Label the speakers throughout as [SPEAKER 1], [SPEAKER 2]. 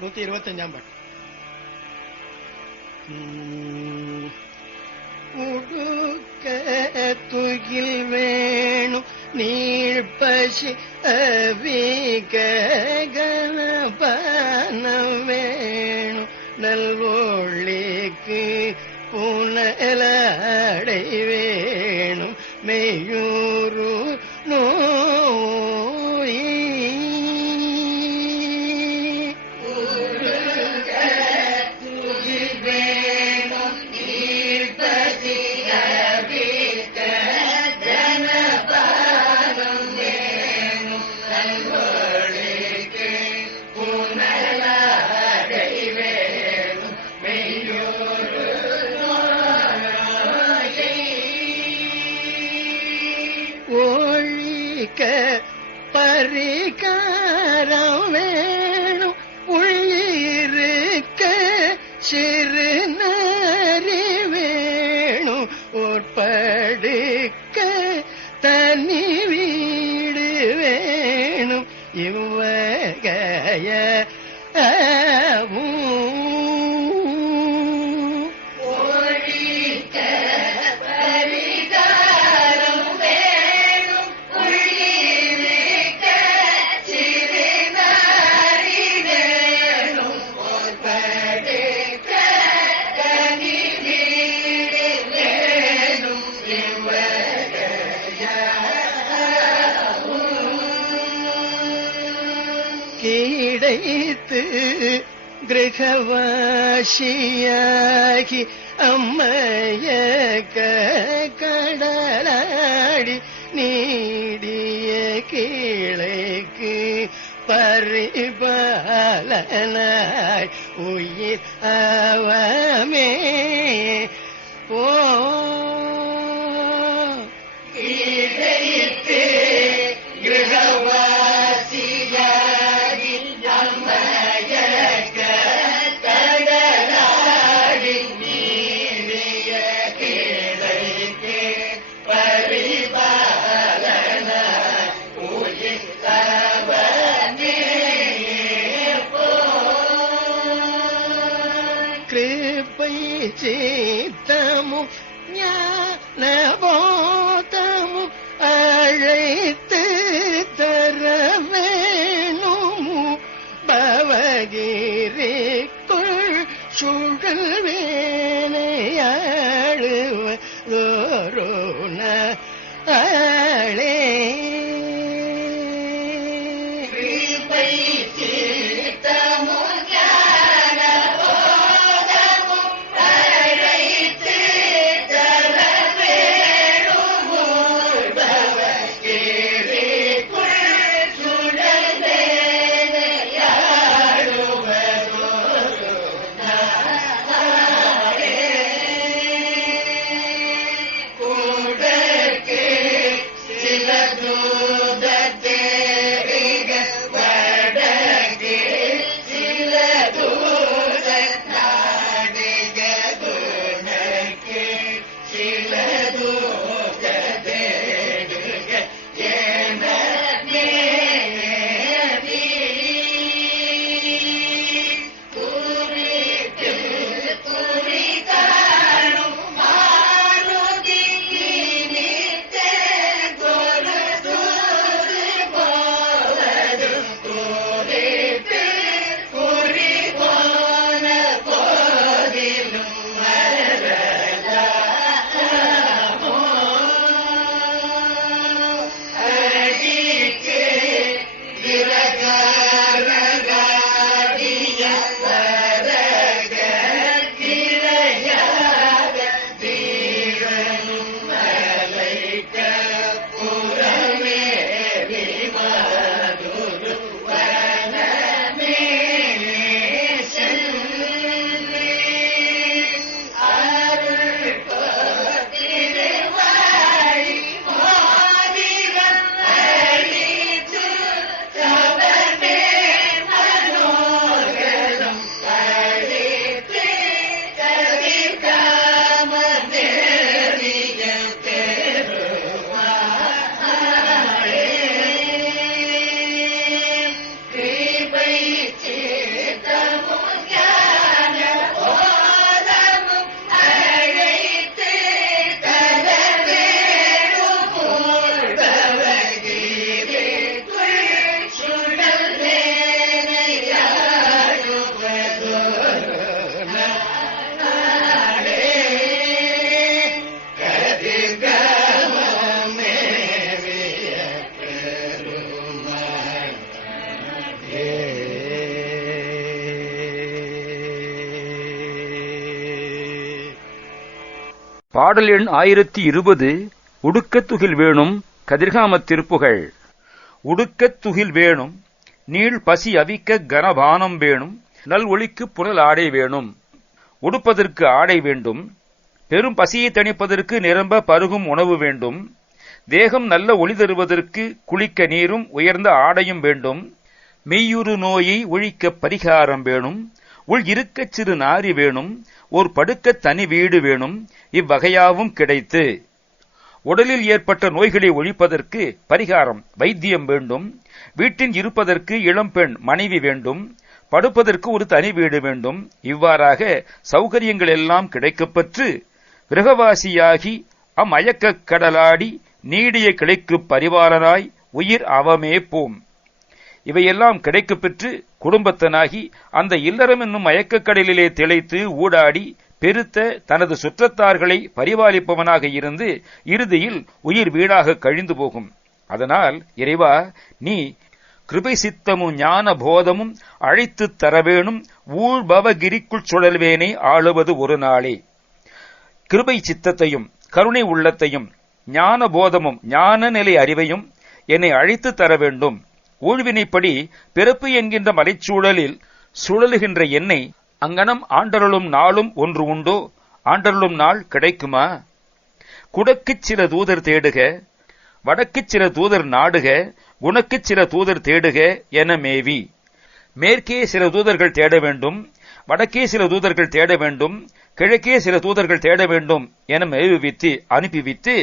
[SPEAKER 1] நூத்தி இருபத்தஞ்சாம் பாட்டு. உம், துகில் வேணும் நீழ்பசி அவிக மெய்யூரு நோய் கிடைத்து கிரகவாசியாகி அம்மைய கடலாடி நீடிய கீழைக்கு பரிபாலனாய் உயிர் அவமே ஓ கிருப்பை சித்தமும் ஞானபோதமும் அழைத்து தர வேணும் பவகிரிக்குள் சுழல் வேணையாழுவதோரோன
[SPEAKER 2] பாடல் எண் ஆயிரத்தி இருபது உடுக்கத்துகில் வேணும் கதிர்காமத் திருப்புகழ் உடுக்கத்துகில் வேணும் நீள் பசி அவிக்க கனபானம் வேணும் நல் ஒளிக்கு புனல் ஆடை வேணும். உடுப்பதற்கு ஆடை வேண்டும் பெரும் பசியை தணிப்பதற்கு நிரம்ப பருகும் உணவு வேண்டும் தேகம் நல்ல ஒளி தருவதற்கு குளிக்க நீரும் உயர்ந்த ஆடையும் வேண்டும் மெய்யுறு நோயை ஒழிக்க பரிகாரம் வேணும் உள் இருக்கச் சிறு நாரி வேணும் ஒரு படுக்க தனி வீடு வேணும் இவ்வகையாவும் கிடைத்து. உடலில் ஏற்பட்ட நோய்களை ஒழிப்பதற்கு பரிகாரம் வைத்தியம் வேண்டும். வீட்டில் இருப்பதற்கு இளம்பெண் மனைவி வேண்டும். படுப்பதற்கு ஒரு தனி வீடு வேண்டும். இவ்வாறாக சௌகரியங்கள் எல்லாம் கிடைக்கப்பெற்று கிரகவாசியாகி அம்மயக்கக் கடலாடி நீடிய கிளைக்குப் பரிவாரனாய் உயிர் அவமே போம். இவையெல்லாம் கிடைக்கப் பெற்று குடும்பத்தனாகி அந்த இல்லறம் என்னும் மயக்கக் கடலிலே திளைத்து ஊடாடி பெருத்த தனது சுற்றத்தார்களை பரிபாலிப்பவனாக இருந்து இறுதியில் உயிர் வீணாக கழிந்து போகும். அதனால் இறைவா நீ கிருபை சித்தமும் ஞான போதமும் அழைத்துத் தரவேணும் ஊழ்பவகிரிக்குள் சுழல்வேனை ஆளுவது ஒரு நாளே. கிருபை சித்தத்தையும் கருணை உள்ளத்தையும் ஞான போதமும் ஞான நிலை அறிவையும் என்னை அழைத்து தர வேண்டும் ஊழ்வினைப்படி பிறப்பு என்கின்ற மலைச்சூழலில் சுழலுகின்ற என்னை அங்கனம் ஆண்டருளும் நாளும் ஒன்று உண்டோ? ஆண்டருளும் நாள் கிடைக்குமா? குடக்குச் சில தூதர் தேடுக வடக்குச் சில தூதர் நாடுக குணக்குச் சில தூதர் தேடுக என மேவி. மேற்கே சில தூதர்கள் தேட வேண்டும் வடக்கே சில தூதர்கள் தேட வேண்டும் கிழக்கே சில தூதர்கள் தேட வேண்டும் என மேவுவித்து அனுப்பிவித்து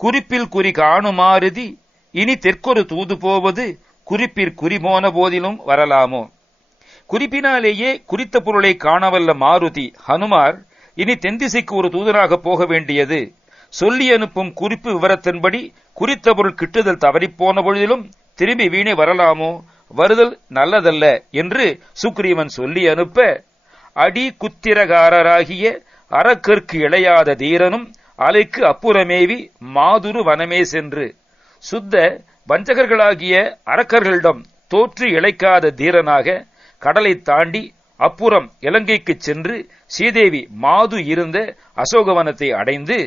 [SPEAKER 2] குறிப்பில் குறி காணுமாறுதி இனி தெற்கொரு தூது போவது குறிப்பிற் குறிபோன போதிலும் வரலாமோ? குறிப்பினாலேயே குறித்த பொருளை காணவல்ல மாருதி ஹனுமார் இனி தென்திசைக்கு ஒரு தூதராக போக வேண்டியது. சொல்லி அனுப்பும் குறிப்பு விவரத்தின்படி குறித்த பொருள் கிட்டுதல் தவறிப்போன பொழுதிலும் திரும்பி வீணே வரலாமோ? வருதல் நல்லதல்ல என்று சுக்ரீவன் சொல்லி அனுப்ப அடி குத்திரகாரராகிய அறக்கற்கு இளையாத தீரனும் அலைக்கு அப்புறமேவி மாதுரு வனமே சென்று சுத்த வஞ்சகர்களாகிய அரக்கர்களிடம் தோற்று இழைக்காத தீரனாக கடலை தாண்டி அப்புறம் இலங்கைக்குச் சென்று சீதேவி மாது இருந்த அசோகவனத்தை அடைந்து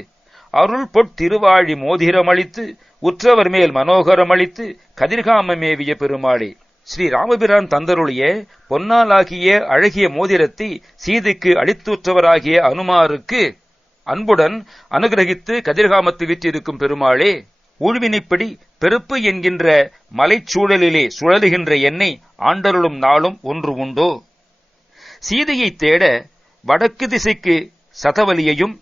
[SPEAKER 2] அருள் பொற்திருவாழி மோதிரமளித்து உற்றவர் மேல் மனோகரமளித்து கதிர்காமமேவிய பெருமாளே. ஸ்ரீ ராமபிரான் தந்தருளிய பொன்னாலாகிய அழகிய மோதிரத்தை சீதைக்கு அளித்துற்றவராகிய அனுமாருக்கு அன்புடன் அனுகிரகித்து கதிர்காமத்து விற்றிருக்கும் பெருமாளே. ஊழ்வினைப்படி பெருப்பு என்கின்ற மலைச்சூழலிலே சுழலுகின்ற என்னை ஆண்டருளும் நாளும் ஒன்று உண்டோ. சீதையைத் தேட வடக்கு திசைக்கு சதவலியையும்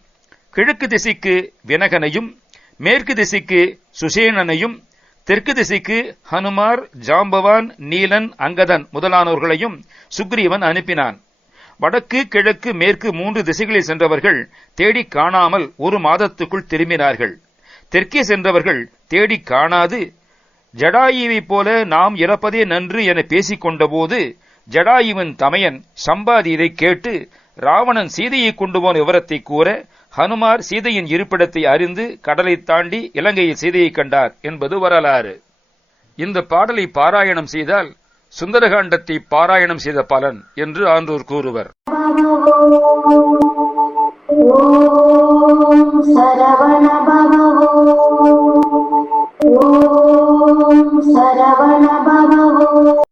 [SPEAKER 2] கிழக்கு திசைக்கு வினகனையும் மேற்கு திசைக்கு சுசேனனையும் தெற்கு திசைக்கு ஹனுமார் ஜாம்பவான் நீலன் அங்கதன் முதலானோர்களையும் சுக்ரீவன் அனுப்பினான். வடக்கு கிழக்கு மேற்கு மூன்று திசைகளில் சென்றவர்கள் தேடிக் காணாமல் ஒரு மாதத்துக்குள் திரும்பினார்கள். தெற்கே சென்றவர்கள் தேடிக் காணாது. ஜடாயுவை போல நாம் இறப்பதே நன்று என பேசிக் கொண்டபோது ஜடாயுவின் தமையன் சம்பாதி இதைக் கேட்டு ராவணன் சீதையை கொண்டு போன விவரத்தை கூற ஹனுமார் சீதையின் இருப்பிடத்தை அறிந்து கடலை தாண்டி இலங்கையில் சீதையை கண்டார் என்பது வரலாறு. இந்த பாடலை பாராயணம் செய்தால் சுந்தரகாண்டத்தை பாராயணம் செய்த பலன் என்று ஆன்றோர் கூறுவர்.
[SPEAKER 3] சரவண பவோ